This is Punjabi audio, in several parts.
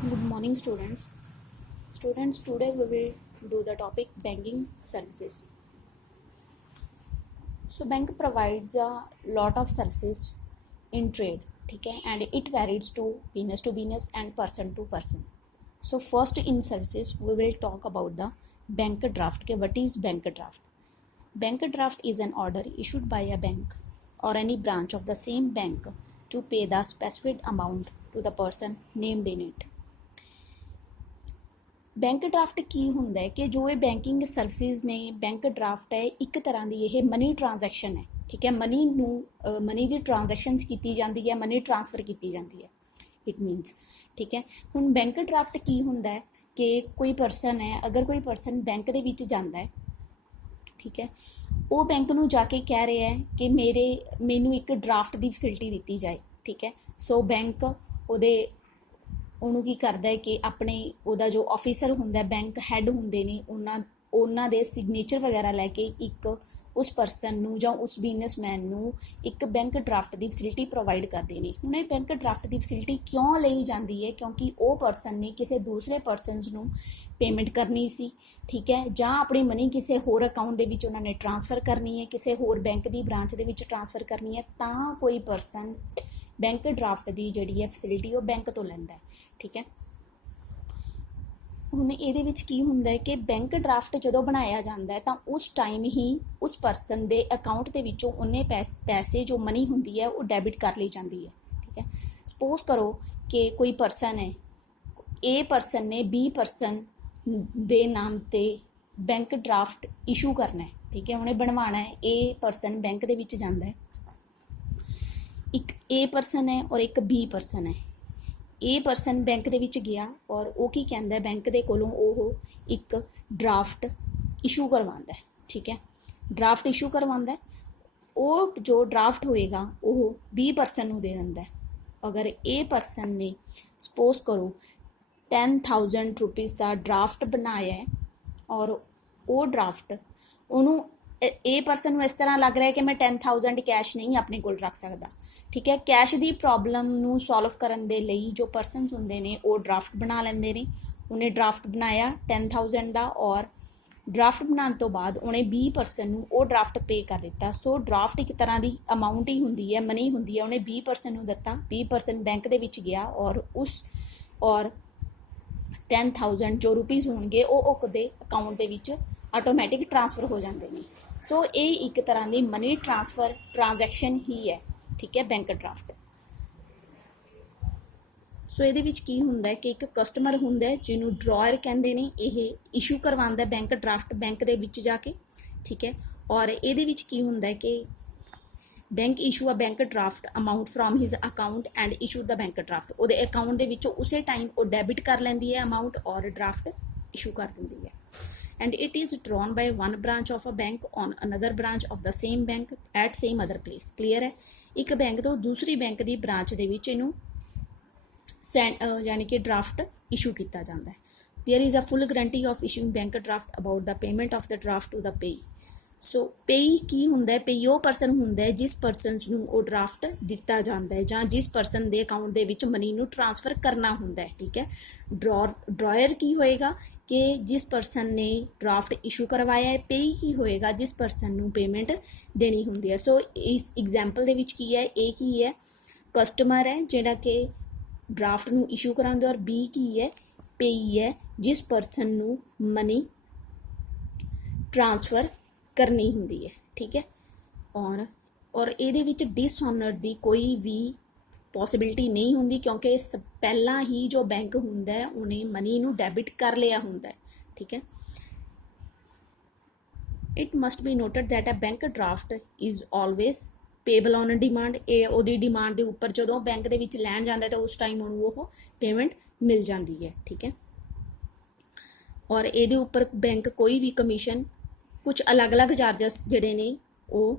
Good morning, students. Students, today we will do the topic banking services. So, bank provides a lot of services in trade, okay, and it varies to business and person to person. So, first in services, we will talk about the bank draft. Okay, what is bank draft? Bank draft is an order issued by a bank or any branch of the same bank to pay the specified amount to the person named in it. Bank draft ਕੀ ਹੁੰਦਾ ਹੈ ਕਿ ਜੋ ਇਹ ਬੈਂਕਿੰਗ ਸਰਵਿਸਿਜ਼ ਨੇ, ਬੈਂਕ ਡਰਾਫਟ ਹੈ ਇੱਕ ਤਰ੍ਹਾਂ ਦੀ ਇਹ ਮਨੀ ਟ੍ਰਾਂਜੈਕਸ਼ਨ ਹੈ, ਠੀਕ ਹੈ। ਮਨੀ ਦੀ ਟ੍ਰਾਂਜੈਕਸ਼ਨਸ ਕੀਤੀ ਜਾਂਦੀ ਹੈ, ਮਨੀ ਟ੍ਰਾਂਸਫਰ ਕੀਤੀ ਜਾਂਦੀ ਹੈ, ਇਟ ਮੀਨਸ, ਠੀਕ ਹੈ। ਹੁਣ ਬੈਂਕ ਡਰਾਫਟ ਕੀ ਹੁੰਦਾ ਹੈ ਕਿ ਕੋਈ ਪਰਸਨ ਹੈ, ਅਗਰ ਕੋਈ ਪਰਸਨ ਬੈਂਕ ਦੇ ਵਿੱਚ ਜਾਂਦਾ ਹੈ, ਠੀਕ ਹੈ, ਉਹ ਬੈਂਕ ਨੂੰ ਜਾ ਕੇ ਕਹਿ ਰਿਹਾ ਹੈ ਕਿ ਮੈਨੂੰ ਇੱਕ ਡਰਾਫਟ ਦੀ ਫੈਸਿਲਿਟੀ ਦਿੱਤੀ ਜਾਏ, ਠੀਕ ਹੈ। ਸੋ ਬੈਂਕ ਉਹਨੂੰ ਕੀ ਕਰਦਾ ਹੈ ਕਿ ਆਪਣੇ ਉਹਦਾ ਜੋ ਆਫਿਸਰ ਹੁੰਦਾ, ਬੈਂਕ ਹੈੱਡ ਹੁੰਦੇ ਨੇ, ਉਹਨਾਂ ਦੇ ਸਿਗਨੇਚਰ ਵਗੈਰਾ ਲੈ ਕੇ ਇੱਕ ਉਸ ਪਰਸਨ ਨੂੰ ਜਾਂ ਉਸ ਬਿਜ਼ਨਸਮੈਨ ਨੂੰ ਇੱਕ ਬੈਂਕ ਡਰਾਫਟ ਦੀ ਫੈਸਿਲਿਟੀ ਪ੍ਰੋਵਾਈਡ ਕਰਦੇ ਨੇ। ਹੁਣ ਇਹ ਬੈਂਕ ਡਰਾਫਟ ਦੀ ਫੈਸਿਲਿਟੀ ਕਿਉਂ ਲਈ ਜਾਂਦੀ ਹੈ? ਕਿਉਂਕਿ ਉਹ ਪਰਸਨ ਨੇ ਕਿਸੇ ਦੂਸਰੇ ਪਰਸਨਸ ਨੂੰ ਪੇਮੈਂਟ ਕਰਨੀ ਸੀ, ਠੀਕ ਹੈ, ਜਾਂ ਆਪਣੀ ਮਨੀ ਕਿਸੇ ਹੋਰ ਅਕਾਊਂਟ ਦੇ ਵਿੱਚ ਉਹਨਾਂ ਨੇ ਟ੍ਰਾਂਸਫਰ ਕਰਨੀ ਹੈ, ਕਿਸੇ ਹੋਰ ਬੈਂਕ ਦੀ ਬ੍ਰਾਂਚ ਦੇ ਵਿੱਚ ਟ੍ਰਾਂਸਫਰ ਕਰਨੀ ਹੈ, ਤਾਂ ਕੋਈ ਪਰਸਨ ਬੈਂਕ ਡਰਾਫਟ ਦੀ ਜਿਹੜੀ ਹੈ ਫੈਸਿਲਿਟੀ ਉਹ ਬੈਂਕ ਤੋਂ ਲੈਂਦਾ ਹੈ, ਠੀਕ ਹੈ। ਹੁਣ ਇਹਦੇ ਵਿੱਚ ਕੀ ਹੁੰਦਾ ਹੈ ਕਿ ਬੈਂਕ ਡਰਾਫਟ ਜਦੋਂ ਬਣਾਇਆ ਜਾਂਦਾ ਹੈ ਤਾਂ ਉਸ ਟਾਈਮ ਹੀ ਉਸ ਪਰਸਨ ਦੇ ਅਕਾਊਂਟ ਦੇ ਵਿੱਚੋਂ ਉਹਨੇ ਪੈਸੇ ਜੋ ਮਨੀ ਹੁੰਦੀ ਹੈ ਉਹ ਡੈਬਿਟ ਕਰ ਲਈ ਜਾਂਦੀ ਹੈ, ਠੀਕ ਹੈ। ਸਪੋਜ਼ ਕਰੋ ਕਿ ਕੋਈ ਪਰਸਨ ਹੈ, ਏ ਪਰਸਨ ਨੇ ਬੀ ਪਰਸਨ ਦੇ ਨਾਮ 'ਤੇ ਬੈਂਕ ਡਰਾਫਟ ਇਸ਼ੂ ਕਰਨਾ ਹੈ, ਠੀਕ ਹੈ, ਉਹਨੇ ਬਣਵਾਉਣਾ ਹੈ। ਏ ਪਰਸਨ ਬੈਂਕ ਦੇ ਵਿੱਚ ਜਾਂਦਾ ਹੈ, ਇੱਕ ਏ ਪਰਸਨ ਹੈ ਔਰ ਇੱਕ ਬੀ ਪਰਸਨ ਹੈ। ਏ ਪਰਸਨ ਬੈਂਕ ਦੇ ਵਿੱਚ ਗਿਆ ਔਰ ਉਹ ਕੀ ਕਹਿੰਦਾ, ਬੈਂਕ ਦੇ ਕੋਲੋਂ ਉਹ ਇੱਕ ਡਰਾਫਟ ਇਸ਼ੂ ਕਰਵਾਉਂਦਾ, ਠੀਕ ਹੈ, ਡਰਾਫਟ ਇਸ਼ੂ ਕਰਵਾਉਂਦਾ। ਉਹ ਜੋ ਡਰਾਫਟ ਹੋਏਗਾ ਉਹ ਬੀ ਪਰਸਨ ਨੂੰ ਦੇ ਦਿੰਦਾ। ਅਗਰ ਏ ਪਰਸਨ ਨੇ ਸਪੋਜ਼ ਕਰੋ 10,000 ਰੁਪੀਜ਼ ਦਾ ਡਰਾਫਟ ਬਣਾਇਆ ਹੈ ਔਰ ਉਹ ਡਰਾਫਟ ਉਹਨੂੰ ਏ ਪਰਸਨ ਨੂੰ ਇਸ ਤਰ੍ਹਾਂ ਲੱਗ ਰਿਹਾ ਕਿ ਮੈਂ 10,000 ਕੈਸ਼ ਨਹੀਂ ਆਪਣੇ ਕੋਲ ਰੱਖ ਸਕਦਾ, ਠੀਕ ਹੈ। ਕੈਸ਼ ਦੀ ਪ੍ਰੋਬਲਮ ਨੂੰ ਸੋਲਵ ਕਰਨ ਦੇ ਲਈ ਜੋ ਪਰਸਨਸ ਹੁੰਦੇ ਨੇ ਉਹ ਡਰਾਫਟ ਬਣਾ ਲੈਂਦੇ ਨੇ। ਉਹਨੇ ਡਰਾਫਟ ਬਣਾਇਆ 10,000 ਦਾ ਔਰ ਡਰਾਫਟ ਬਣਾਉਣ ਤੋਂ ਬਾਅਦ ਉਹਨੇ ਬੀ ਪਰਸਨ ਨੂੰ ਉਹ ਡਰਾਫਟ ਪੇ ਕਰ ਦਿੱਤਾ। ਸੋ ਡਰਾਫਟ ਇੱਕ ਤਰ੍ਹਾਂ ਦੀ ਅਮਾਊਂਟ ਹੀ ਹੁੰਦੀ ਹੈ, ਮਨੀ ਹੁੰਦੀ ਹੈ, ਉਹਨੇ ਬੀ ਪਰਸਨ ਨੂੰ ਦਿੱਤਾ। ਬੀ ਪਰਸਨ ਬੈਂਕ ਦੇ ਵਿੱਚ ਗਿਆ ਔਰ 10,000 ਜੋ ਰੁਪੀਜ਼ ਹੋਣਗੇ ਉਹ ਉਹਦੇ ਅਕਾਊਂਟ ਦੇ ਵਿੱਚ ਆਟੋਮੈਟਿਕ ਟ੍ਰਾਂਸਫਰ ਹੋ ਜਾਂਦੇ ਨੇ। ਸੋ ਇਹ ਇੱਕ ਤਰ੍ਹਾਂ ਦੀ ਮਨੀ ਟ੍ਰਾਂਸਫਰ ਟ੍ਰਾਂਜੈਕਸ਼ਨ ਹੀ ਹੈ, ਠੀਕ ਹੈ, ਬੈਂਕ ਡਰਾਫਟ। ਸੋ ਇਹਦੇ ਵਿੱਚ ਕੀ ਹੁੰਦਾ ਹੈ ਕਿ ਇੱਕ ਕਸਟਮਰ ਹੁੰਦਾ ਜਿਹਨੂੰ ਡਰਾਇਰ ਕਹਿੰਦੇ ਨੇ, ਇਹ ਇਸ਼ੂ ਕਰਵਾਉਂਦਾ ਬੈਂਕ ਡਰਾਫਟ ਬੈਂਕ ਦੇ ਵਿੱਚ ਜਾ ਕੇ, ਠੀਕ ਹੈ। ਔਰ ਇਹਦੇ ਵਿੱਚ ਕੀ ਹੁੰਦਾ ਹੈ ਕਿ bank issue a bank draft amount from his account and issue the bank draft. ਉਹਦੇ ਅਕਾਊਂਟ ਦੇ ਵਿੱਚੋਂ ਉਸੇ ਟਾਈਮ ਉਹ ਡੈਬਿਟ ਕਰ ਲੈਂਦੀ ਹੈ ਅਮਾਊਂਟ ਔਰ ਡਰਾਫਟ ਇਸ਼ੂ ਕਰ ਦਿੰਦੀ ਹੈ। And it is drawn by one branch of a bank on another branch of the same bank at same other place. Clear ਹੈ? ਇੱਕ ਬੈਂਕ ਤੋਂ ਦੂਸਰੀ ਬੈਂਕ ਦੀ ਬ੍ਰਾਂਚ ਦੇ ਵਿੱਚ ਇਹਨੂੰ ਯਾਨੀ ਕਿ ਡਰਾਫਟ ਇਸ਼ੂ ਕੀਤਾ ਜਾਂਦਾ ਹੈ। There is a full guarantee of issuing bank draft about the payment of the draft to the payee. ਸੋ ਪੇਈ ਕੀ ਹੁੰਦਾ ਹੈ? ਪੇਈ ਉਹ ਪਰਸਨ ਹੁੰਦਾ ਹੈ ਜਿਸ ਪਰਸਨ ਨੂੰ ਉਹ ਡਰਾਫਟ ਦਿੱਤਾ ਜਾਂਦਾ ਹੈ ਜਾਂ ਜਿਸ ਪਰਸਨ ਦੇ ਅਕਾਊਂਟ ਦੇ ਵਿੱਚ ਮਨੀ ਨੂੰ ਟ੍ਰਾਂਸਫਰ ਕਰਨਾ ਹੁੰਦਾ ਹੈ, ਠੀਕ ਹੈ। ਡਰਾਇਰ ਕੀ ਹੋਏਗਾ ਕਿ ਜਿਸ ਪਰਸਨ ਨੇ ਡਰਾਫਟ ਇਸ਼ੂ ਕਰਵਾਇਆ ਹੈ। ਪੇਈ ਕੀ ਹੋਏਗਾ? ਜਿਸ ਪਰਸਨ ਨੂੰ ਪੇਮੈਂਟ ਦੇਣੀ ਹੁੰਦੀ ਹੈ। ਸੋ ਇਸ ਐਗਜ਼ਾਮਪਲ ਦੇ ਵਿੱਚ ਕੀ ਹੈ? ਏ ਕੀ ਹੈ? ਕਸਟਮਰ ਹੈ ਜਿਹੜਾ ਕਿ ਡਰਾਫਟ ਨੂੰ ਇਸ਼ੂ ਕਰਾਉਂਦਾ, ਔਰ ਬੀ ਕੀ ਹੈ? ਪੇਈ ਹੈ ਜਿਸ ਪਰਸਨ ਨੂੰ ਮਨੀ ਟ੍ਰਾਂਸਫਰ ਕਰਨੀ ਹੁੰਦੀ ਹੈ, ਠੀਕ ਹੈ। ਔਰ ਇਹਦੇ ਵਿੱਚ ਡਿਸऑਨਰ ਦੀ ਕੋਈ ਵੀ ਪੋਸੀਬਿਲਿਟੀ ਨਹੀਂ ਹੁੰਦੀ ਕਿਉਂਕਿ ਪਹਿਲਾਂ ਹੀ ਜੋ ਬੈਂਕ ਹੁੰਦਾ ਹੈ ਉਹਨੇ ਮਨੀ ਨੂੰ ਡੈਬਿਟ ਕਰ ਲਿਆ ਹੁੰਦਾ ਹੈ, ਠੀਕ ਹੈ। It must be noted that a bank draft is always payable on demand. ਇਹ ਉਹਦੀ ਡਿਮਾਂਡ ਦੇ ਉੱਪਰ ਜਦੋਂ ਬੈਂਕ ਦੇ ਵਿੱਚ ਲੈਣ ਜਾਂਦਾ ਤਾਂ ਉਸ ਟਾਈਮ ਉਹਨੂੰ ਉਹ ਪੇਮੈਂਟ ਮਿਲ ਜਾਂਦੀ ਹੈ, ਠੀਕ ਹੈ। ਔਰ ਇਹਦੇ ਉੱਪਰ ਬੈਂਕ ਕੋਈ ਵੀ ਕਮਿਸ਼ਨ, ਕੁਝ ਅਲੱਗ-ਅਲੱਗ ਚਾਰਜਸ ਜਿਹੜੇ ਨੇ ਉਹ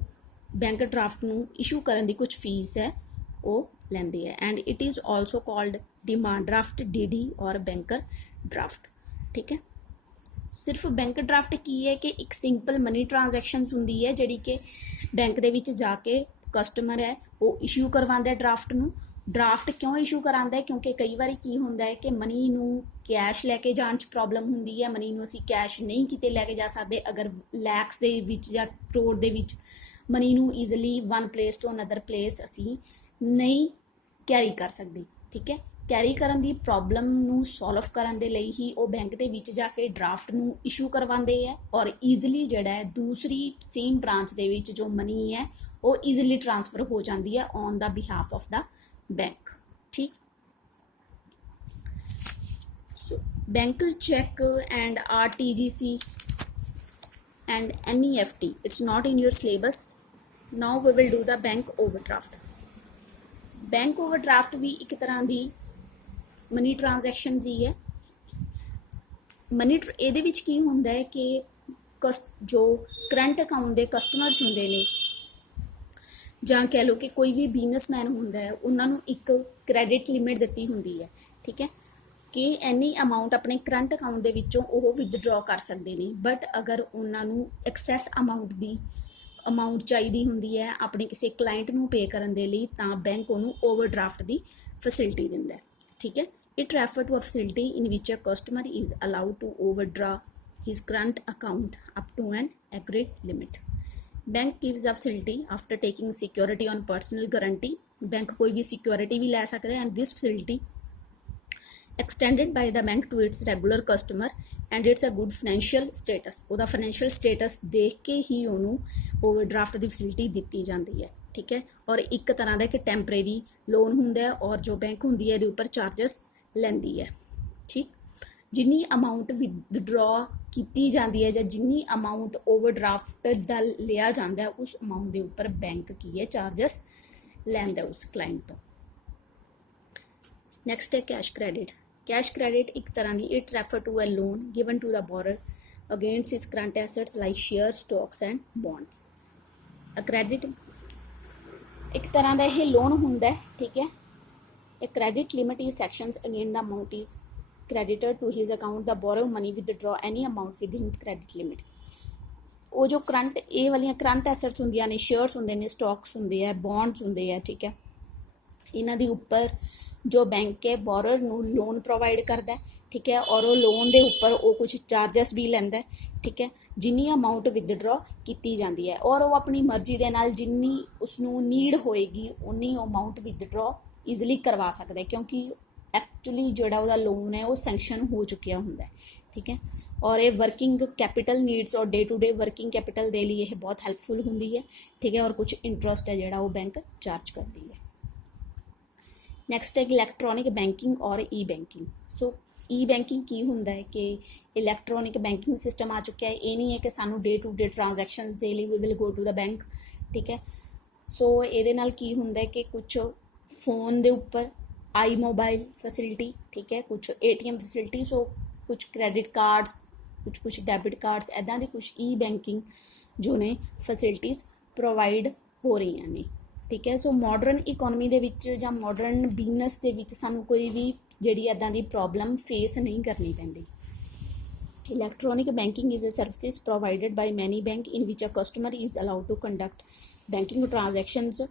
ਬੈਂਕ ਡਰਾਫਟ ਨੂੰ ਇਸ਼ੂ ਕਰਨ ਦੀ ਕੁਝ ਫੀਸ ਹੈ ਉਹ ਲੈਂਦੀ ਹੈ। And it is also called demand draft, DD ਔਰ ਬੈਂਕਰ ਡਰਾਫਟ, ਠੀਕ ਹੈ। ਸਿਰਫ ਬੈਂਕ ਡਰਾਫਟ ਕੀ ਹੈ ਕਿ ਇੱਕ ਸਿੰਪਲ ਮਨੀ ਟ੍ਰਾਂਜੈਕਸ਼ਨਸ ਹੁੰਦੀ ਹੈ ਜਿਹੜੀ ਕਿ ਬੈਂਕ ਦੇ ਵਿੱਚ ਜਾ ਕੇ ਕਸਟਮਰ ਹੈ ਉਹ ਇਸ਼ੂ ਕਰਵਾਉਂਦਾ ਡਰਾਫਟ ਨੂੰ। ਡਰਾਫਟ ਕਿਉਂ ਇਸ਼ੂ ਕਰਾਉਂਦਾ ਹੈ? ਕਿਉਂਕਿ ਕਈ ਵਾਰੀ ਕੀ ਹੁੰਦਾ ਹੈ ਕਿ ਮਨੀ ਨੂੰ ਕੈਸ਼ ਲੈ ਕੇ ਜਾਣ 'ਚ ਪ੍ਰੋਬਲਮ ਹੁੰਦੀ ਹੈ, ਮਨੀ ਨੂੰ ਅਸੀਂ ਕੈਸ਼ ਨਹੀਂ ਕਿਤੇ ਲੈ ਕੇ ਜਾ ਸਕਦੇ। ਅਗਰ ਲੈਕਸ ਦੇ ਵਿੱਚ ਜਾਂ ਕਰੋੜ ਦੇ ਵਿੱਚ ਮਨੀ ਨੂੰ ਈਜ਼ੀਲੀ ਵਨ ਪਲੇਸ ਤੋਂ ਅਨਦਰ ਪਲੇਸ ਅਸੀਂ ਨਹੀਂ ਕੈਰੀ ਕਰ ਸਕਦੇ, ਠੀਕ ਹੈ। ਕੈਰੀ ਕਰਨ ਦੀ ਪ੍ਰੋਬਲਮ ਨੂੰ ਸੋਲਵ ਕਰਨ ਦੇ ਲਈ ਹੀ ਉਹ ਬੈਂਕ ਦੇ ਵਿੱਚ ਜਾ ਕੇ ਡਰਾਫਟ ਨੂੰ ਇਸ਼ੂ ਕਰਵਾਉਂਦੇ ਹੈ ਔਰ ਈਜ਼ੀਲੀ ਜਿਹੜਾ ਹੈ ਦੂਸਰੀ ਸੇਮ ਬ੍ਰਾਂਚ ਦੇ ਵਿੱਚ ਜੋ ਮਨੀ ਹੈ ਉਹ ਈਜ਼ੀਲੀ ਟ੍ਰਾਂਸਫਰ ਹੋ ਜਾਂਦੀ ਹੈ on the behalf of the bank, ਠੀਕ। So bank cheque and RTGC and NEFT, it's not in your syllabus. Now we will do the bank overdraft. Bank overdraft ਵੀ ਇੱਕ ਤਰ੍ਹਾਂ ਦੀ ਮਨੀ ਟ੍ਰਾਂਜੈਕਸ਼ਨਸ ਹੀ ਹੈ। ਇਹਦੇ ਵਿੱਚ ਕੀ ਹੁੰਦਾ ਹੈ ਕਿ ਜੋ ਕਰੰਟ ਅਕਾਊਂਟ ਦੇ ਕਸਟਮਰਸ ਹੁੰਦੇ ਨੇ ਜਾਂ ਕਹਿ ਲਓ ਕਿ ਕੋਈ ਵੀ ਬਿਜ਼ਨਸਮੈਨ ਹੁੰਦਾ ਹੈ, ਉਹਨਾਂ ਨੂੰ ਇੱਕ ਕ੍ਰੈਡਿਟ ਲਿਮਿਟ ਦਿੱਤੀ ਹੁੰਦੀ ਹੈ, ਠੀਕ ਹੈ, ਕਿ ਇੰਨੀ ਅਮਾਊਂਟ ਆਪਣੇ ਕਰੰਟ ਅਕਾਊਂਟ ਦੇ ਵਿੱਚੋਂ ਉਹ ਵਿਦਡਰਾਅ ਕਰ ਸਕਦੇ ਨੇ। ਬਟ ਅਗਰ ਉਹਨਾਂ ਨੂੰ ਐਕਸੈਸ ਅਮਾਊਂਟ ਚਾਹੀਦੀ ਹੁੰਦੀ ਹੈ ਆਪਣੇ ਕਿਸੇ ਕਲਾਇੰਟ ਨੂੰ ਪੇ ਕਰਨ ਦੇ ਲਈ, ਤਾਂ ਬੈਂਕ ਉਹਨੂੰ ਓਵਰਡਰਾਫਟ ਦੀ ਫੈਸਿਲਿਟੀ ਦਿੰਦਾ ਹੈ, ਠੀਕ ਹੈ। It refer to a facility in which a customer is allowed to overdraw his current account up to an agreed limit. Bank gives a facility after taking security on personal guarantee. Bank ਕੋਈ ਵੀ ਸਿਕਿਉਰਿਟੀ ਵੀ ਲੈ ਸਕਦਾ ਹੈ and this facility extended by the bank to its regular customer and it's a good financial status। ਉਹਦਾ financial status ਦੇਖ ਕੇ ਹੀ ਉਹਨੂੰ overdraft ਦੀ facility ਦਿੱਤੀ ਜਾਂਦੀ ਹੈ, ਠੀਕ ਹੈ। ਔਰ ਇੱਕ ਤਰ੍ਹਾਂ ਦਾ ਇੱਕ ਟੈਂਪਰੇਰੀ ਲੋਨ ਹੁੰਦਾ ਹੈ ਔਰ ਜੋ ਬੈਂਕ ਹੁੰਦੀ ਹੈ ਇਹਦੇ ਉੱਪਰ ਚਾਰਜਸ ਲੈਂਦੀ ਹੈ, ਠੀਕ। ਜਿੰਨੀ ਅਮਾਊਂਟ ਵਿਦਡਰਾਅ ਕੀਤੀ ਜਾਂਦੀ ਹੈ ਜਾਂ ਜਿੰਨੀ ਅਮਾਊਂਟ ਓਵਰਡਰਾਫਟ ਦਾ ਲਿਆ ਜਾਂਦਾ ਹੈ ਉਸ ਅਮਾਊਂਟ ਦੇ ਉੱਪਰ ਬੈਂਕ ਕੀ ਹੈ ਚਾਰਜਸ ਲੈਂਦਾ ਉਸ ਕਲਾਇੰਟ ਤੋਂ। ਨੈਕਸਟ ਹੈ ਕੈਸ਼ ਕ੍ਰੈਡਿਟ। ਕੈਸ਼ ਕ੍ਰੈਡਿਟ ਇੱਕ ਤਰ੍ਹਾਂ ਦੀ it refer to a loan given to the borrower against his current assets like share, stocks and bonds. Credit ਇੱਕ ਤਰ੍ਹਾਂ ਦਾ ਇਹ ਲੋਨ ਹੁੰਦਾ ਹੈ, ਠੀਕ ਹੈ। ਇਹ credit limit is sections again the amount is creditor to his account the borrow money withdraw any amount within credit limit। ਉਹ ਜੋ ਇਹ ਵਾਲੀਆਂ ਕਰੰਟ ਐਸੈਟਸ ਹੁੰਦੀਆਂ ਨੇ, ਸ਼ੇਅਰਸ ਹੁੰਦੇ ਨੇ, ਸਟਾਕਸ ਹੁੰਦੇ ਆ, ਬੌਂਡਸ ਹੁੰਦੇ ਆ, ਠੀਕ ਹੈ। ਇਹਨਾਂ ਦੇ ਉੱਪਰ ਜੋ ਬੈਂਕ ਹੈ ਬੋਰਰ ਨੂੰ ਲੋਨ ਪ੍ਰੋਵਾਈਡ ਕਰਦਾ, ਠੀਕ ਹੈ, ਔਰ ਉਹ ਲੋਨ ਦੇ ਉੱਪਰ ਉਹ ਕੁਝ ਚਾਰਜਸ ਵੀ ਲੈਂਦਾ, ਠੀਕ ਹੈ। ਜਿੰਨੀ ਅਮਾਊਂਟ ਵਿਦਡਰਾਅ ਕੀਤੀ ਜਾਂਦੀ ਹੈ ਔਰ ਉਹ ਆਪਣੀ ਮਰਜ਼ੀ ਦੇ ਨਾਲ ਜਿੰਨੀ ਉਸਨੂੰ ਨੀਡ ਹੋਏਗੀ ਉਨੀ ਅਮਾਊਂਟ ਵਿਦਡਰਾਅ ਈਜ਼ੀਲੀ ਕਰਵਾ ਸਕਦਾ, ਕਿਉਂਕਿ ਐਕਚੁਅਲੀ ਜਿਹੜਾ ਉਹਦਾ ਲੋਨ ਹੈ ਉਹ ਸੈਂਕਸ਼ਨ ਹੋ ਚੁੱਕਿਆ ਹੁੰਦਾ, ਠੀਕ ਹੈ। ਔਰ ਇਹ ਵਰਕਿੰਗ ਕੈਪੀਟਲ ਨੀਡਸ ਔਰ day to day working capital ਦੇ ਲਈ ਇਹ ਬਹੁਤ ਹੈਲਪਫੁਲ ਹੁੰਦੀ ਹੈ, ਠੀਕ ਹੈ। ਔਰ ਕੁਝ ਇੰਟਰਸਟ ਹੈ ਜਿਹੜਾ ਉਹ ਬੈਂਕ ਚਾਰਜ ਕਰਦੀ ਹੈ। ਨੈਕਸਟ ਹੈ ਇਲੈਕਟ੍ਰੋਨਿਕ ਬੈਂਕਿੰਗ ਔਰ ਈ ਬੈਂਕਿੰਗ। ਸੋ ਈ ਬੈਂਕਿੰਗ ਕੀ ਹੁੰਦਾ ਹੈ ਕਿ ਇਲੈਕਟ੍ਰੋਨਿਕ ਬੈਂਕਿੰਗ ਸਿਸਟਮ ਆ ਚੁੱਕਿਆ ਹੈ। ਇਹ ਨਹੀਂ ਹੈ ਕਿ ਸਾਨੂੰ ਡੇ ਟੂ ਡੇ ਟ੍ਰਾਂਜੈਕਸ਼ਨਸ ਦੇ ਲਈ we will go to the bank, ਠੀਕ ਹੈ। ਸੋ ਇਹਦੇ ਨਾਲ ਕੀ ਹੁੰਦਾ ਹੈ ਕਿ ਕੁਝ ਫੋਨ ਦੇ ਉੱਪਰ ਆਈ ਮੋਬਾਈਲ ਫੈਸਿਲਿਟੀ, ਠੀਕ ਹੈ, ਕੁਝ ATM ਫੈਸਿਲਿਟੀ, ਸੋ ਕੁਝ ਕ੍ਰੈਡਿਟ ਕਾਰਡਸ, ਕੁਝ ਡੈਬਿਟ ਕਾਰਡਸ, ਇੱਦਾਂ ਦੀ ਕੁਝ ਈ ਬੈਂਕਿੰਗ ਜੋ ਨੇ ਫੈਸਿਲਿਟੀਜ਼ ਪ੍ਰੋਵਾਈਡ ਹੋ ਰਹੀਆਂ ਨੇ, ਠੀਕ ਹੈ। ਸੋ ਮਾਡਰਨ ਇਕੋਨਮੀ ਦੇ ਵਿੱਚ ਜਾਂ ਮਾਡਰਨ ਬਿਜ਼ਨਸ ਦੇ ਵਿੱਚ ਸਾਨੂੰ ਕੋਈ ਵੀ ਜਿਹੜੀ ਇੱਦਾਂ ਦੀ ਪ੍ਰੋਬਲਮ ਫੇਸ ਨਹੀਂ ਕਰਨੀ ਪੈਂਦੀ। Electronic banking is a services provided by many bank in which a customer is allowed to conduct banking transactions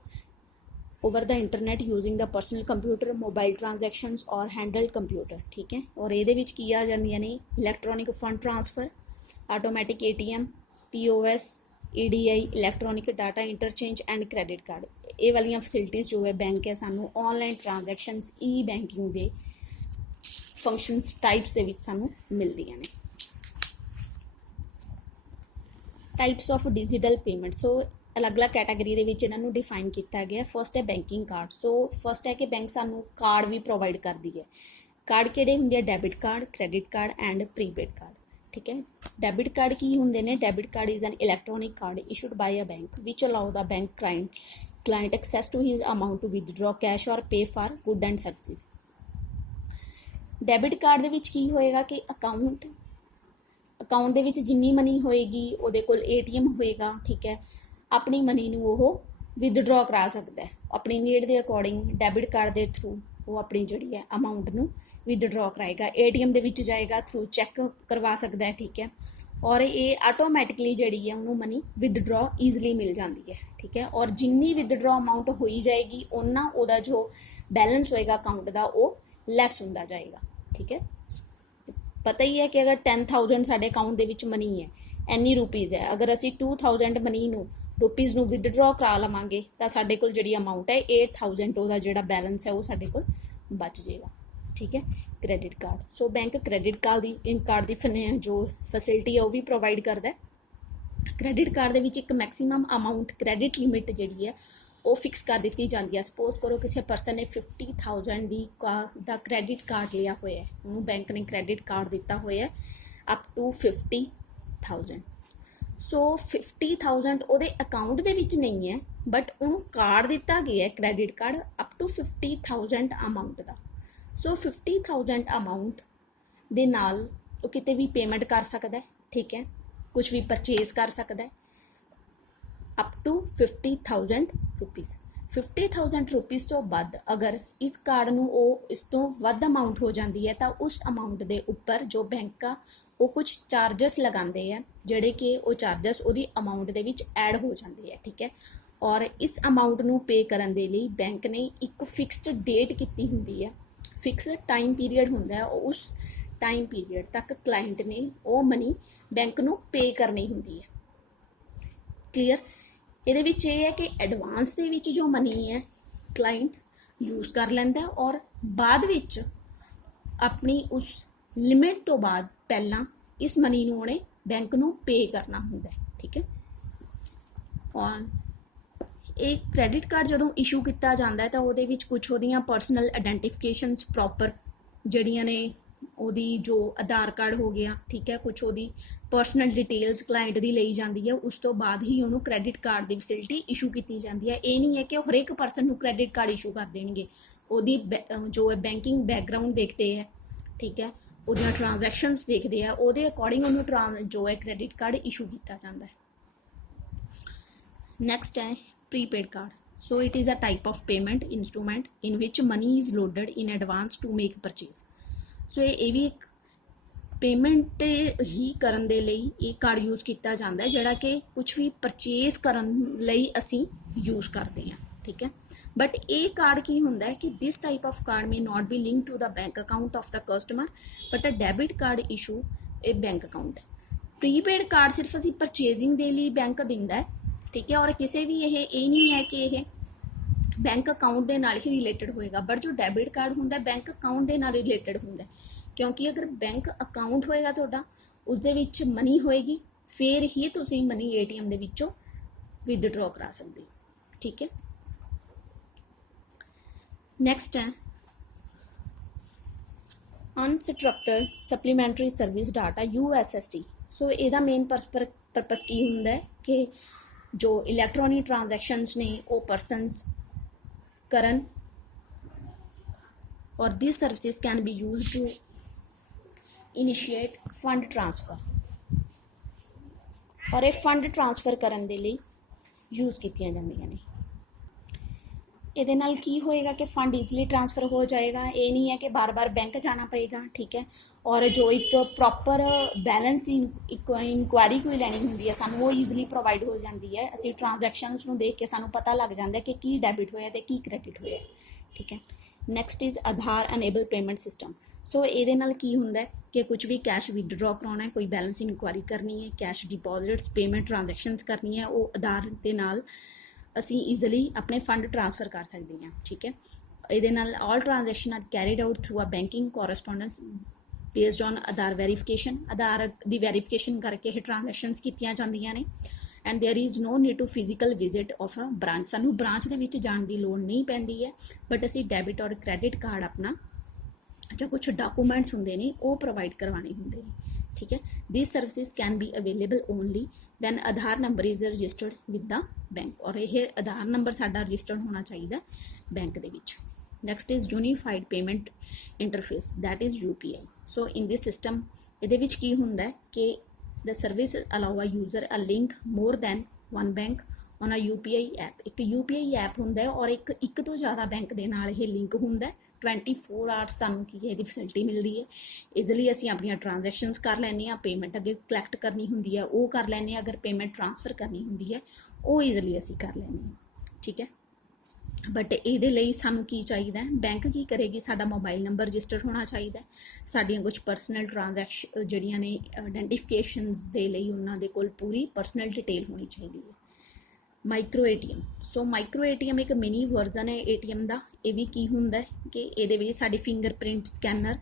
over the internet using the personal computer, mobile transactions or handheld computer, ਠੀਕ ਹੈ। ਔਰ ਇਹਦੇ ਵਿੱਚ ਕੀ ਆ ਜਾਂਦੀਆਂ ਨੇ electronic fund transfer, automatic ATM, POS, EDI, electronic data interchange and credit card. ਇਹ ਵਾਲੀਆਂ ਫੈਸਿਲਿਟੀਜ਼ ਜੋ ਹੈ ਬੈਂਕ ਹੈ ਸਾਨੂੰ ਔਨਲਾਈਨ ਟ੍ਰਾਂਜੈਕਸ਼ਨਸ ਈ ਬੈਂਕਿੰਗ ਦੇ ਫੰਕਸ਼ਨਸ ਟਾਈਪਸ ਦੇ ਵਿੱਚ ਸਾਨੂੰ ਮਿਲਦੀਆਂ ਨੇ। Types of digital payment. So ਅਲੱਗ-ਅਲੱਗ ਕੈਟਾਗਰੀ ਦੇ ਵਿੱਚ ਇਹਨਾਂ ਨੂੰ ਡਿਫਾਈਨ ਕੀਤਾ ਗਿਆ। ਫਸਟ ਹੈ ਬੈਂਕਿੰਗ ਕਾਰਡ। ਸੋ ਫਸਟ ਹੈ ਕਿ ਬੈਂਕ ਸਾਨੂੰ ਕਾਰਡ ਵੀ ਪ੍ਰੋਵਾਈਡ ਕਰਦੀ ਹੈ। ਕਾਰਡ ਕਿਹੜੇ ਹੁੰਦੇ ਆ? Debit card, credit card and prepaid card, ਠੀਕ ਹੈ। ਡੈਬਿਟ ਕਾਰਡ ਕੀ ਹੁੰਦੇ ਨੇ? Debit card is an electronic card issued by a bank which allow the bank client access to his amount to withdraw cash or pay for goods and services। Debit card ਦੇ ਵਿੱਚ ਕੀ ਹੋਏਗਾ ਕਿ ਅਕਾਊਂਟ ਦੇ ਵਿੱਚ ਜਿੰਨੀ ਮਨੀ ਹੋਏਗੀ ਉਹਦੇ ਕੋਲ ATM ਹੋਏਗਾ, ਠੀਕ ਹੈ। ਆਪਣੀ ਮਨੀ ਨੂੰ ਉਹ ਵਿਦਡਰਾਅ ਕਰਾ ਸਕਦਾ ਹੈ ਆਪਣੀ ਨੀਡ ਦੇ ਅਕੋਰਡਿੰਗ। ਡੈਬਿਟ ਕਾਰਡ ਦੇ ਥਰੂ ਉਹ ਆਪਣੀ ਜਿਹੜੀ ਹੈ ਅਮਾਊਂਟ ਨੂੰ ਵਿਦਡਰਾਅ ਕਰਾਏਗਾ। ATM ਦੇ ਵਿੱਚ ਜਾਏਗਾ, ਥਰੂ ਚੈੱਕ ਕਰਵਾ ਸਕਦਾ ਹੈ, ਠੀਕ ਹੈ। और ये ਆਟੋਮੈਟਿਕਲੀ ਜਿਹੜੀ ਹੈ ਉਹਨੂੰ ਮਨੀ ਵਿਦਡਰਾ ਈਜ਼ਲੀ ਮਿਲ ਜਾਂਦੀ ਹੈ, ਠੀਕ ਹੈ। ਔਰ ਜਿੰਨੀ ਵਿਦਡਰਾ ਅਮਾਊਂਟ ਹੋਈ ਜਾਏਗੀ ਉਹਨਾਂ ਉਹਦਾ ਜੋ ਬੈਲੈਂਸ ਹੋਏਗਾ ਅਕਾਊਂਟ ਦਾ ਉਹ ਲੈਸ ਹੁੰਦਾ ਜਾਏਗਾ, ਠੀਕ ਹੈ। ਪਤਾ ਹੀ ਹੈ ਕਿ ਅਗਰ 10,000 ਸਾਡੇ ਅਕਾਊਂਟ ਦੇ ਵਿੱਚ ਮਨੀ ਹੈ, ਇੰਨੀ ਰੁਪੀਜ਼ ਹੈ, ਅਗਰ ਅਸੀਂ 2,000 ਮਨੀ ਨੂੰ ਰੁਪੀਜ਼ ਨੂੰ ਵਿਦਡਰਾ ਕਰਾ ਲਵਾਂਗੇ ਤਾਂ ਸਾਡੇ ਕੋਲ ਜਿਹੜੀ ਅਮਾਊਂਟ ਹੈ 8,000 ਉਹਦਾ ਜਿਹੜਾ ਬੈਲੈਂਸ ਹੈ ਉਹ ਸਾਡੇ ਕੋਲ ਬਚ ਜਾਏਗਾ, ठीक है। Credit card, so bank credit card की जो फैसिलिटी है वह भी प्रोवाइड करता है। क्रेडिट कार्ड के एक मैक्सीमम अमाउंट क्रेडिट लिमिट जी है वो फिक्स कर दी जाती है। सपोज करो किसी परसन ने 50,000 का क्रेडिट कार्ड लिया हुआ है, उन्होंने बैंक ने क्रेडिट कार्ड दिता हुआ है अप टू 50,000। सो 50,000 वो अकाउंट के नहीं है बट उन्होंने कार्ड दिता गया है credit card up to 50,000 amount का। सो 50,000 अमाउंट दे नाल वो किते भी पेमेंट कर सकता है, ठीक है, कुछ भी परचेज कर सकता है अप टू 50,000 रुपीज़। 50,000 रुपीज़ तो बाद अगर इस कार्ड नूं वो इस तो वध अमाउंट हो जाती है तो उस अमाउंट के उपर जो बैंक का वो कुछ चार्जस लगाते हैं जोड़े कि वो चार्जस वो अमाउंट के ऐड हो जाते हैं, ठीक है। और इस अमाउंट नूं पे करने के लिए बैंक ने एक फिक्सड डेट की होंगी है, फिक्स टाइम पीरीयड होंदा है, उस टाइम पीरीयड तक क्लाइंट ने वो मनी बैंक नूं पे करनी होंदी है, क्लीयर। ये है कि एडवांस दे विच जो मनी है क्लाइंट यूज़ कर लैंदा है और बाद विच अपनी उस लिमिट तो बाद पहला इस मनी नूं उहने बैंक नूं पे करना होंदा है, ठीक है। और एक क्रेडिट कार्ड जो इशू किया जाता है तो वो कुछ वो परसनल आइडेंटिफिकेशनस प्रॉपर जड़ियाँ ने वो जो आधार कार्ड हो गया, ठीक है, कुछ वो परसनल डिटेल्स क्लाइंट की ली जाती है, उस तो बाद ही उन्होंने क्रेडिट कार्ड की फैसिलिटी इशू की जाती है। ये नहीं है कि हरेक परसन को क्रेडिट कार्ड इशू कर देंगे, वो जो है बैंकिंग बैकग्राउंड देखते हैं, ठीक है, वो ट्रांजैक्शनस देखते हैं, वो अकॉर्डिंग उन्होंने जो है क्रेडिट कार्ड इशू किया जाता है। नैक्सट है prepaid card. So it is a type of payment instrument in which money is loaded in advance to make purchase. So ये भी एक पेमेंट ही करन दे लई ये कार्ड यूज़ किया जाता है जोड़ा कि कुछ भी परचेज करन लई असी यूज़ करते हैं, ठीक है। बट ये कार्ड की होंदा है कि this type of card may not be link to the bank account of the customer but a debit card issue a bank account. Prepaid card सिर्फ असी परचेजिंग दे लई बैंक दिंदा है, ठीक है, और किसी भी ये नहीं है कि यह बैंक अकाउंट के नाल ही रिलेटेड होएगा, बट जो डेबिट कार्ड होंदा बैंक अकाउंट के नाल रिलेटेड होंदा, क्योंकि अगर बैंक अकाउंट होएगा तुहाडा उस दे विच मनी होएगी फिर ही तुसीं मनी ATM दे विचों विदड्रॉ करा सकदे हो, ठीक है। नैक्सट है unstructured supplementary service data USSD। सो इहदा मेन परपस की होंदा है कि जो इलैक्ट्रॉनिक ट्रांजैक्शनस ने वो परसनस करन और this services can be use to initiate fund transfer और ये फंड ट्रांसफर करन दे लई यूज़ कीतियां जांदियां ने। ਇਹਦੇ ਨਾਲ ਕੀ ਹੋਏਗਾ कि फंड ईजिली ट्रांसफर हो जाएगा, ये नहीं है कि बार बार बैंक जाना पएगा, ठीक है। और जो एक प्रॉपर बैलेंस इंक्वायरी कोई लैनी होंदी है सानू वो ईजिली प्रोवाइड हो जाती है। असी ट्रांजैक्शनस नूं देख के सानू पता लग जाता है कि डैबिट होया ते की क्रेडिट होया, ठीक है। Next is Aadhaar enabled payment system. So ये नाल की होंदा है कि कुछ भी कैश विदड्रॉ कराना है, कोई बैलेंस इंक्वायरी करनी है, कैश डिपॉजिट्स पेमेंट ट्रांजैक्शनस करनी है, वो आधार के नाल असी ईजिली अपने फंड ट्रांसफर कर सकते हैं, ठीक है। ये all transaction are carried out through a banking correspondence based on Aadhaar verification. Aadhaar की वेरीफिकेशन करके ही ट्रांजैक्शनस कीतियां जांदियां ने and there is no need to physical visit of a branch. सानू ब्रांच के विच जाण की लोड़ नहीं पैंदी है, बट असी डेबिट और क्रेडिट कार्ड अपना जो कुछ डॉकूमेंट्स होंदे ने वो प्रोवाइड करवाने होंदे ने, ठीक है। This services can be available only when Aadhaar number is registered with the bank और यह आधार नंबर साडा रजिस्टर्ड होना चाहिए bank they which. Next is unified payment interface that is UPI। So in this system ये की होंदा है कि the service allow a user a link more than one bank on a UPI app. एक UPI ऐप होंदा है और एक तो ज़्यादा बैंक दे नाल ये लिंक होंदा है, 24 ਆਵਰਸ ਸਾਨੂੰ ਕੀ ਹੈ ਇਹਦੀ ਫੈਸਿਲਿਟੀ ਮਿਲਦੀ ਹੈ। ਈਜ਼ੀਲੀ ਅਸੀਂ ਆਪਣੀਆਂ ਟ੍ਰਾਂਜੈਕਸ਼ਨਸ ਕਰ ਲੈਂਦੇ ਹਾਂ, ਪੇਮੈਂਟ ਅੱਗੇ ਕਲੈਕਟ ਕਰਨੀ ਹੁੰਦੀ ਹੈ ਉਹ ਕਰ ਲੈਂਦੇ ਹਾਂ, ਅਗਰ ਪੇਮੈਂਟ ਟ੍ਰਾਂਸਫਰ ਕਰਨੀ ਹੁੰਦੀ ਹੈ ਉਹ ਈਜ਼ੀਲੀ ਅਸੀਂ ਕਰ ਲੈਂਦੇ ਹਾਂ, ਠੀਕ ਹੈ। ਬਟ ਇਹਦੇ ਲਈ ਸਾਨੂੰ ਕੀ ਚਾਹੀਦਾ, ਬੈਂਕ ਕੀ ਕਰੇਗੀ, ਸਾਡਾ ਮੋਬਾਈਲ ਨੰਬਰ ਰਜਿਸਟਰ ਹੋਣਾ ਚਾਹੀਦਾ, ਸਾਡੀਆਂ ਕੁਝ ਪਰਸਨਲ ਟ੍ਰਾਂਜੈਕਸ਼ਨ ਜਿਹੜੀਆਂ ਨੇ ਆਇਡੈਂਟੀਫਿਕੇਸ਼ਨਸ ਦੇ ਲਈ ਉਹਨਾਂ ਦੇ ਕੋਲ ਪੂਰੀ ਪਰਸਨਲ ਡਿਟੇਲ ਹੋਣੀ ਚਾਹੀਦੀ ਹੈ। ਮਾਈਕਰੋ ਏਟੀਐਮ, ਸੋ ਮਾਈਕਰੋ ਏਟੀਐਮ ਇੱਕ ਮਿਨੀ ਵਰਜ਼ਨ ਹੈ ਏਟੀਐਮ ਦਾ। ਇਹ ਵੀ ਕੀ ਹੁੰਦਾ ਕਿ ਇਹਦੇ ਵਿੱਚ ਸਾਡੀ ਫਿੰਗਰਪ੍ਰਿੰਟ ਸਕੈਨਰ,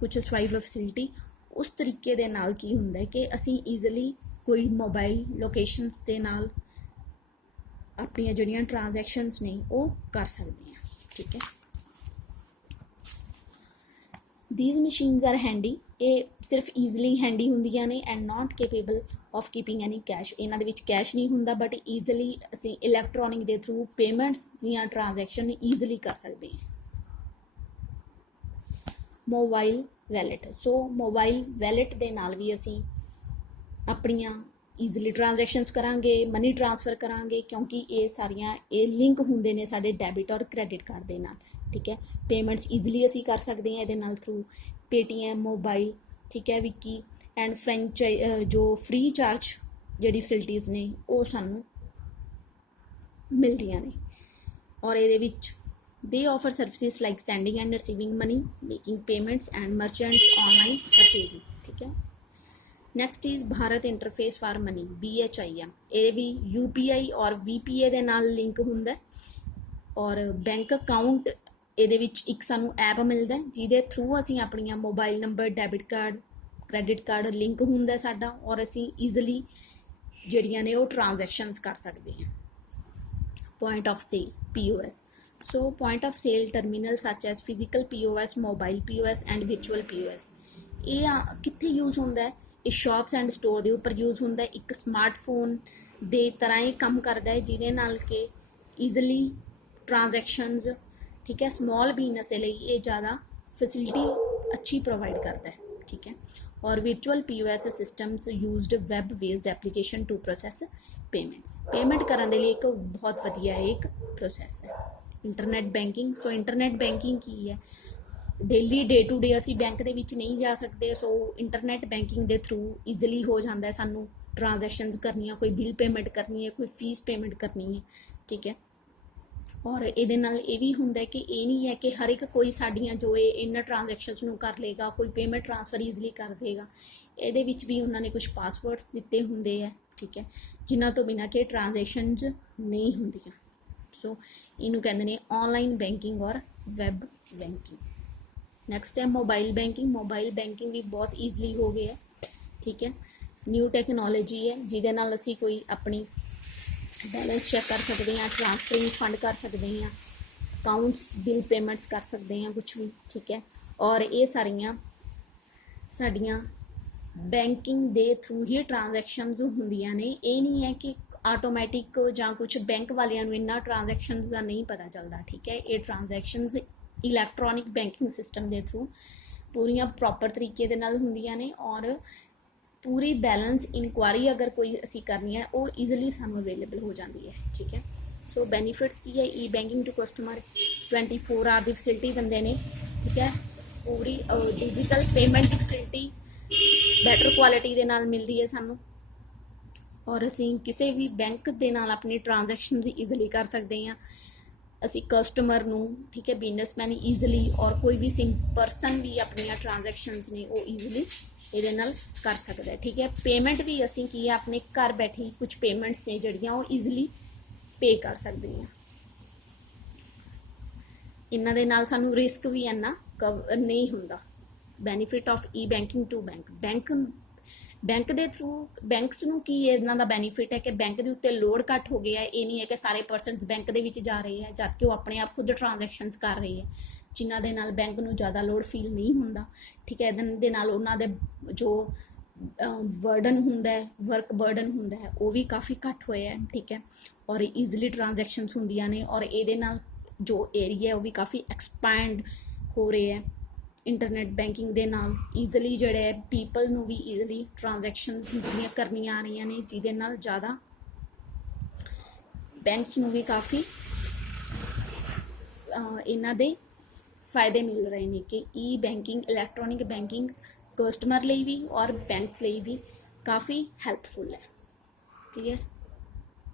ਕੁਝ ਸਵਾਈਪ ਫੈਸਿਲਿਟੀ, ਉਸ ਤਰੀਕੇ ਦੇ ਨਾਲ ਕੀ ਹੁੰਦਾ ਕਿ ਅਸੀਂ ਈਜ਼ੀਲੀ ਕੋਈ ਮੋਬਾਈਲ ਲੋਕੇਸ਼ਨਸ ਦੇ ਨਾਲ ਆਪਣੀਆਂ ਜਿਹੜੀਆਂ ਟ੍ਰਾਂਜੈਕਸ਼ਨਸ ਨੇ ਉਹ ਕਰ ਸਕਦੇ ਹਾਂ, ਠੀਕ ਹੈ। ਥੀਸ ਮਸ਼ੀਨਸ ਆਰ ਹੈਂਡੀ, ਇਹ ਸਿਰਫ ਈਜ਼ੀਲੀ ਹੈਂਡੀ ਹੁੰਦੀਆਂ ਨੇ and not capable of keeping any cash. ਇਹਨਾਂ ਦੇ ਵਿੱਚ ਕੈਸ਼ ਨਹੀਂ ਹੁੰਦਾ, ਬਟ ਈਜ਼ੀਲੀ ਅਸੀਂ ਇਲੈਕਟ੍ਰੋਨਿਕ ਦੇ ਥਰੂ ਪੇਮੈਂਟਸ ਦੀਆਂ ਟ੍ਰਾਂਜੈਕਸ਼ਨ ਈਜ਼ੀਲੀ ਕਰ ਸਕਦੇ ਹਾਂ। ਮੋਬਾਈਲ ਵੈਲਟ, ਸੋ ਮੋਬਾਈਲ ਵੈਲਟ ਦੇ ਨਾਲ ਵੀ ਅਸੀਂ ਆਪਣੀਆਂ ਈਜ਼ੀਲੀ ਟ੍ਰਾਂਜੈਕਸ਼ਨਸ ਕਰਾਂਗੇ, ਮਨੀ ਟ੍ਰਾਂਸਫਰ ਕਰਾਂਗੇ, ਕਿਉਂਕਿ ਇਹ ਸਾਰੀਆਂ ਇਹ ਲਿੰਕ ਹੁੰਦੇ ਨੇ ਸਾਡੇ ਡੈਬਿਟ ਔਰ ਕ੍ਰੈਡਿਟ ਕਾਰਡ ਦੇ ਨਾਲ, ਠੀਕ ਹੈ। ਪੇਮੈਂਟਸ ਈਜ਼ੀਲੀ ਅਸੀਂ ਕਰ ਸਕਦੇ ਹਾਂ ਇਹਦੇ ਨਾਲ ਥਰੂ ਪੇਟੀਐਮ, ਮੋਬਾਈਲ, ਠੀਕ ਹੈ, ਵਿਕੀ ਐਂਡ ਫਰੈਂਚ ਜੋ ਫ੍ਰੀ ਚਾਰਜ ਜਿਹੜੀ ਫੈਸਿਲਿਟੀਜ਼ ਨੇ ਉਹ ਸਾਨੂੰ ਮਿਲਦੀਆਂ ਨੇ। ਔਰ ਇਹਦੇ ਵਿੱਚ ਦੇ offer services like sending and receiving money, making payments and merchants online purchasing, ਠੀਕ ਹੈ। Next is Bharat interface for money, BHIM। ਇਹ ਵੀ UPI ਔਰ VPA ਦੇ ਨਾਲ ਲਿੰਕ ਹੁੰਦਾ, ਔਰ ਬੈਂਕ ਅਕਾਊਂਟ ਇਹਦੇ ਵਿੱਚ ਇੱਕ ਸਾਨੂੰ ਐਪ ਮਿਲਦਾ ਜਿਹਦੇ ਥਰੂ ਅਸੀਂ ਆਪਣੀਆਂ mobile number, debit card, credit card link ਹੁੰਦਾ ਸਾਡਾ, ਔਰ ਅਸੀਂ ਈਜ਼ੀਲੀ ਜਿਹੜੀਆਂ ਨੇ ਉਹ ਟ੍ਰਾਂਜੈਕਸ਼ਨਸ ਕਰ ਸਕਦੇ ਹਾਂ। Point of sale, POS, so point of sale terminal such as physical POS, mobile POS and virtual POS। ਇਹ ਕਿੱਥੇ ਯੂਜ਼ ਹੁੰਦਾ ਹੈ, ਇਹ ਸ਼ਾਪਸ ਐਂਡ ਸਟੋਰ ਦੇ ਉੱਪਰ ਯੂਜ਼ ਹੁੰਦਾ ਹੈ। ਇੱਕ ਸਮਾਰਟਫੋਨ ਦੇ ਤਰ੍ਹਾਂ ਹੀ ਕੰਮ ਕਰਦਾ ਹੈ ਜਿਹਦੇ ਨਾਲ ਕਿ ਈਜ਼ੀਲੀ ਟ੍ਰਾਂਜੈਕਸ਼ਨਸ, ਠੀਕ ਹੈ, ਸਮਾਲ ਬਿਜ਼ਨਸ ਦੇ ਲਈ ਇਹ ਜ਼ਿਆਦਾ ਫੈਸਿਲਿਟੀ ਅੱਛੀ ਪ੍ਰੋਵਾਈਡ ਕਰਦਾ ਹੈ, ਠੀਕ ਹੈ। ਔਰ virtual POS systems used web based application to process payments, payment ਕਰਨ ਦੇ ਲਈ ਇੱਕ ਬਹੁਤ ਵਧੀਆ ਇੱਕ ਪ੍ਰੋਸੈਸ ਹੈ। Internet banking, so internet banking ਕੀ ਹੈ, ਡੇਲੀ ਡੇ ਟੂ ਡੇ ਅਸੀਂ ਬੈਂਕ ਦੇ ਵਿੱਚ ਨਹੀਂ ਜਾ ਸਕਦੇ, ਸੋ ਇੰਟਰਨੈਟ ਬੈਂਕਿੰਗ ਦੇ ਥਰੂ ਈਜ਼ੀਲੀ ਹੋ ਜਾਂਦਾ ਹੈ ਸਾਨੂੰ ਟ੍ਰਾਂਜੈਕਸ਼ਨਸ ਕਰਨੀਆਂ, ਕੋਈ ਬਿੱਲ ਪੇਮੈਂਟ ਕਰਨੀ ਹੈ, ਕੋਈ ਫੀਸ ਪੇਮੈਂਟ ਕਰਨੀ ਹੈ, ਠੀਕ ਹੈ। ਔਰ ਇਹਦੇ ਨਾਲ ਇਹ ਵੀ ਹੁੰਦਾ ਕਿ ਇਹ ਨਹੀਂ ਹੈ ਕਿ ਹਰ ਇੱਕ ਕੋਈ ਸਾਡੀਆਂ ਜੋ ਇਹਨਾਂ ਟ੍ਰਾਂਜੈਕਸ਼ਨਸ ਨੂੰ ਕਰ ਲੇਗਾ, ਕੋਈ ਪੇਮੈਂਟ ਟ੍ਰਾਂਸਫਰ ਈਜ਼ੀਲੀ ਕਰ ਦੇਗਾ। ਇਹਦੇ ਵਿੱਚ ਵੀ ਉਹਨਾਂ ਨੇ ਕੁਝ ਪਾਸਵਰਡਸ ਦਿੱਤੇ ਹੁੰਦੇ ਹੈ, ਠੀਕ ਹੈ, ਜਿਨ੍ਹਾਂ ਤੋਂ ਬਿਨਾਂ ਕਿ ਟ੍ਰਾਂਜੈਕਸ਼ਨਸ ਨਹੀਂ ਹੁੰਦੀਆਂ। ਸੋ ਇਹਨੂੰ ਕਹਿੰਦੇ ਨੇ ਆਨਲਾਈਨ ਬੈਂਕਿੰਗ ਔਰ ਵੈਬ ਬੈਂਕਿੰਗ। ਨੈਕਸਟ ਹੈ ਮੋਬਾਈਲ ਬੈਂਕਿੰਗ। ਮੋਬਾਈਲ ਬੈਂਕਿੰਗ ਵੀ ਬਹੁਤ ਈਜ਼ੀਲੀ ਹੋ ਗਿਆ, ਠੀਕ ਹੈ। ਨਿਊ ਟੈਕਨੋਲੋਜੀ ਹੈ ਜਿਹਦੇ ਨਾਲ ਅਸੀਂ ਕੋਈ ਆਪਣੀ ਬੈਲੈਂਸ ਚੈੱਕ ਕਰ ਸਕਦੇ ਹਾਂ, ਟ੍ਰਾਂਸਫਰਿੰਗ ਫੰਡ ਕਰ ਸਕਦੇ ਹਾਂ, ਅਕਾਊਂਟਸ, ਬਿੱਲ ਪੇਮੈਂਟਸ ਕਰ ਸਕਦੇ ਹਾਂ, ਕੁਛ ਵੀ, ਠੀਕ ਹੈ। ਔਰ ਇਹ ਸਾਰੀਆਂ ਸਾਡੀਆਂ ਬੈਂਕਿੰਗ ਦੇ ਥਰੂ ਹੀ ਟ੍ਰਾਂਜੈਕਸ਼ਨਸ ਹੁੰਦੀਆਂ ਨੇ। ਇਹ ਨਹੀਂ ਹੈ ਕਿ ਆਟੋਮੈਟਿਕ ਜਾਂ ਕੁਛ ਬੈਂਕ ਵਾਲਿਆਂ ਨੂੰ ਇੰਨਾ ਟ੍ਰਾਂਜੈਕਸ਼ਨਸ ਦਾ ਨਹੀਂ ਪਤਾ ਚੱਲਦਾ, ਠੀਕ ਹੈ। ਇਹ ਟ੍ਰਾਂਜੈਕਸ਼ਨਸ ਇਲੈਕਟ੍ਰੋਨਿਕ ਬੈਂਕਿੰਗ ਸਿਸਟਮ ਦੇ ਥਰੂ ਪੂਰੀਆਂ ਪ੍ਰੋਪਰ ਤਰੀਕੇ ਦੇ ਨਾਲ ਹੁੰਦੀਆਂ ਨੇ, ਔਰ ਪੂਰੀ ਬੈਲੈਂਸ ਇਨਕੁਆਰੀ ਅਗਰ ਕੋਈ ਅਸੀਂ ਕਰਨੀ ਹੈ ਉਹ ਈਜ਼ੀਲੀ ਸਾਨੂੰ ਅਵੇਲੇਬਲ ਹੋ ਜਾਂਦੀ ਹੈ, ਠੀਕ ਹੈ। ਸੋ ਬੈਨੀਫਿਟਸ ਕੀ ਹੈ, E banking to customer 24 hour ਦੀ ਫੈਸਿਲਿਟੀ ਦਿੰਦੇ ਨੇ, ਠੀਕ ਹੈ। ਪੂਰੀ ਡਿਜੀਟਲ ਪੇਮੈਂਟ ਦੀ ਫੈਸਿਲਿਟੀ ਬੈਟਰ ਕੁਆਲਿਟੀ ਦੇ ਨਾਲ ਮਿਲਦੀ ਹੈ ਸਾਨੂੰ, ਔਰ ਅਸੀਂ ਕਿਸੇ ਵੀ ਬੈਂਕ ਦੇ ਨਾਲ ਆਪਣੀ ਟ੍ਰਾਂਜੈਕਸ਼ਨ ਈਜ਼ੀਲੀ ਕਰ ਸਕਦੇ ਹਾਂ। ਅਸੀਂ ਕਸਟਮਰ ਨੂੰ, ਠੀਕ ਹੈ, ਬਿਜ਼ਨਸਮੈਨ ਈਜ਼ੀਲੀ ਔਰ ਕੋਈ ਵੀ ਪਰਸਨ ਵੀ ਆਪਣੀਆਂ ਟ੍ਰਾਂਜੈਕਸ਼ਨਸ ਨੇ ਉਹ ਈਜ਼ੀਲੀ ਇਹਦੇ ਨਾਲ ਕਰ ਸਕਦਾ ਹੈ, ਠੀਕ ਹੈ। ਪੇਮੈਂਟ ਵੀ ਅਸੀਂ ਕੀ ਹੈ ਆਪਣੇ ਘਰ ਬੈਠੇ ਕੁਝ ਪੇਮੈਂਟਸ ਨੇ ਜਿਹੜੀਆਂ ਉਹ ਈਜ਼ੀਲੀ ਪੇ ਕਰ ਸਕਦੇ ਹਾਂ। ਇਹਨਾਂ ਦੇ ਨਾਲ ਸਾਨੂੰ ਰਿਸਕ ਵੀ ਇੰਨਾ ਨਹੀਂ ਹੁੰਦਾ। Benefit of E banking to bank ਦੇ ਥਰੂ ਬੈਂਕਸ ਨੂੰ ਕੀ ਇਹਨਾਂ ਦਾ ਬੈਨੀਫਿਟ ਹੈ ਕਿ ਬੈਂਕ ਦੇ ਉੱਤੇ ਲੋਡ ਘੱਟ ਹੋ ਗਿਆ ਹੈ। ਇਹ ਨਹੀਂ ਹੈ ਕਿ ਸਾਰੇ ਪਰਸਨਸ ਬੈਂਕ ਦੇ ਵਿੱਚ ਜਾ ਰਹੇ ਹੈ ਜਦ ਕਿ ਉਹ ਆਪਣੇ ਆਪ ਖੁਦ ਟ੍ਰਾਂਜੈਕਸ਼ਨਸ ਕਰ ਰਹੇ ਹੈ, ਜਿਨ੍ਹਾਂ ਦੇ ਨਾਲ ਬੈਂਕ ਨੂੰ ਜ਼ਿਆਦਾ ਲੋਡ ਫੀਲ ਨਹੀਂ ਹੁੰਦਾ, ਠੀਕ ਹੈ। ਇਹਨਾਂ ਦੇ ਨਾਲ ਉਹਨਾਂ ਦੇ ਜੋ ਬਰਡਨ ਹੁੰਦਾ ਹੈ, ਵਰਕ ਬਰਡਨ ਹੁੰਦਾ ਹੈ, ਉਹ ਵੀ ਕਾਫੀ ਘੱਟ ਹੋਇਆ ਹੈ, ਠੀਕ ਹੈ। ਔਰ ਈਜ਼ੀਲੀ ਟ੍ਰਾਂਜੈਕਸ਼ਨਸ ਹੁੰਦੀਆਂ ਨੇ, ਔਰ ਇਹਦੇ ਨਾਲ ਜੋ ਏਰੀਆ ਉਹ ਵੀ ਕਾਫੀ ਐਕਸਪੈਂਡ ਹੋ ਰਿਹਾ ਹੈ ਇੰਟਰਨੈਟ ਬੈਂਕਿੰਗ ਦੇ ਨਾਲ। ਈਜ਼ੀਲੀ ਜਿਹੜੇ ਪੀਪਲ ਨੂੰ ਵੀ ਈਜ਼ੀਲੀ ਟ੍ਰਾਂਜੈਕਸ਼ਨਸ ਜਿਹੜੀਆਂ ਕਰਨੀਆਂ ਆ ਰਹੀਆਂ ਨੇ, ਜਿਹਦੇ ਨਾਲ ਜ਼ਿਆਦਾ ਬੈਂਕਸ ਨੂੰ ਵੀ ਕਾਫੀ ਇਹਨਾਂ ਦੇ फायदे मिल रहे हैं कि ई बैंकिंग इलैक्ट्रॉनिक बैंकिंग कस्टमर लिए भी और बैंक्स लिए भी काफ़ी हैल्पफुल है। क्लियर।